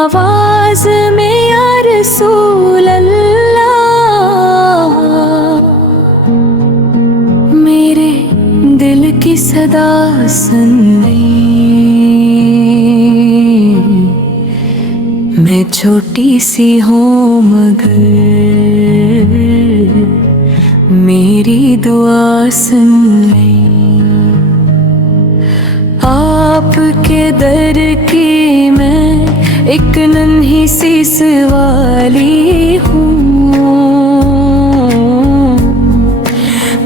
आवाज में या रसूल अल्लाह, मेरे दिल की सदा सुन मैं छोटी सी हूँ मगर मेरी दुआ सुन ले। आपके दर की मैं एक नन्ही सी सवाली हूँ,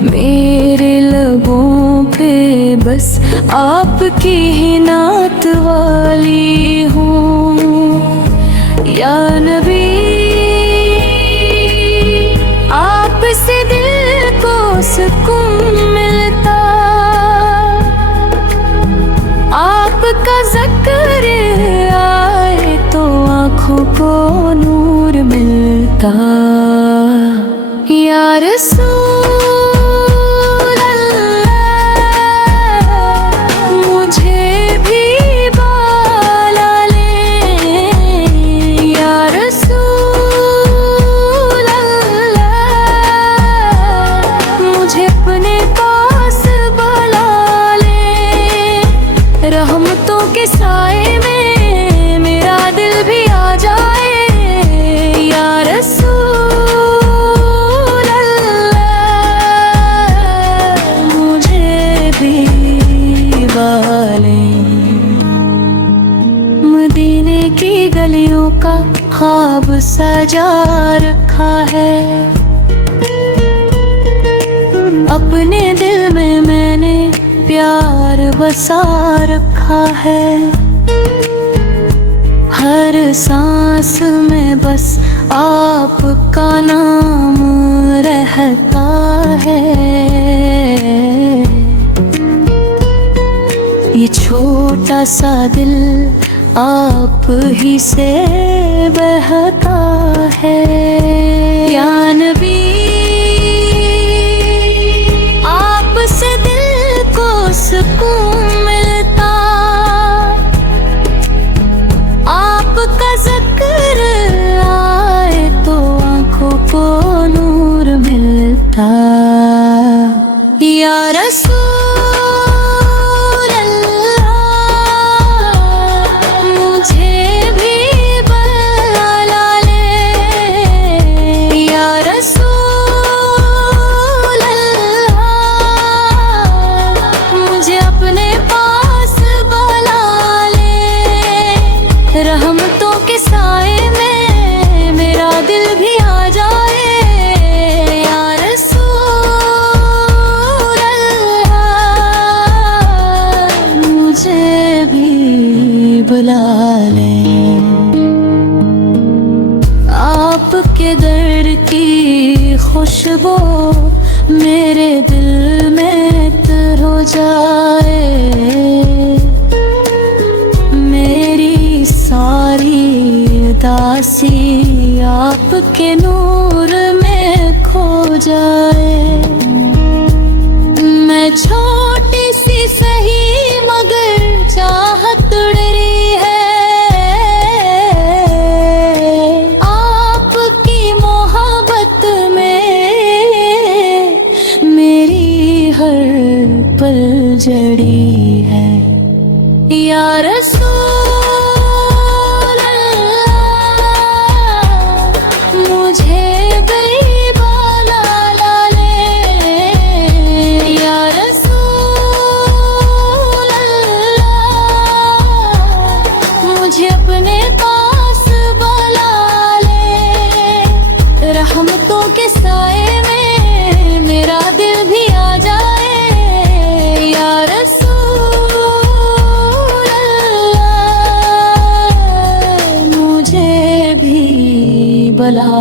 मेरे लबों पे बस आपकी ही नात वाली हूँ। या नबी आपसे दिल को सुकून मिलता, आपका ज़िक्र आए तो आँखों को नूर मिलता। या रसूल अल्लाह मुझे भी बाला ले, या रसूल अल्लाह मुझे अपने पास बुला ले। रहमतों के साए में मेरा दिल भी आ जाए, या रसूल अल्लाह मुझे भी वाले। मदीने की गलियों का ख्वाब सजा रखा है, अपने दिल में मैंने प्यार बसा रखा है। हर सांस में बस आपका नाम रहता है। ये छोटा सा दिल आप ही से बहता है। या नबी आपसे दिल को सुकून मिलता, आपका ज़िक्र आए तो आँखों को नूर मिलता। या रसूल अल्लाह मुझे भी बुला ले, या रसूल अल्लाह मुझे अपने पास बुला ले। रहमतों के साए में मेरा दिल भी आ जाए, या रसूल अल्लाह मुझे भी बुला ले। आपके दर की खुशबू मेरे दिल में तर हो जाए, मेरी सारी दासी आपके नूर में खो जाए। मैं छोटी सी सही मगर चाहत डरी है, आपकी मोहब्बत में मेरी हर पल जड़ी है। या रसूल अल्लाह मुझे भी बुला ले, या रसूल अल्लाह मुझे अपने पास बुला ले। रहमतों के साए में मेरा दिल भी आ जाए, या रसूल अल्लाह मुझे भी बुला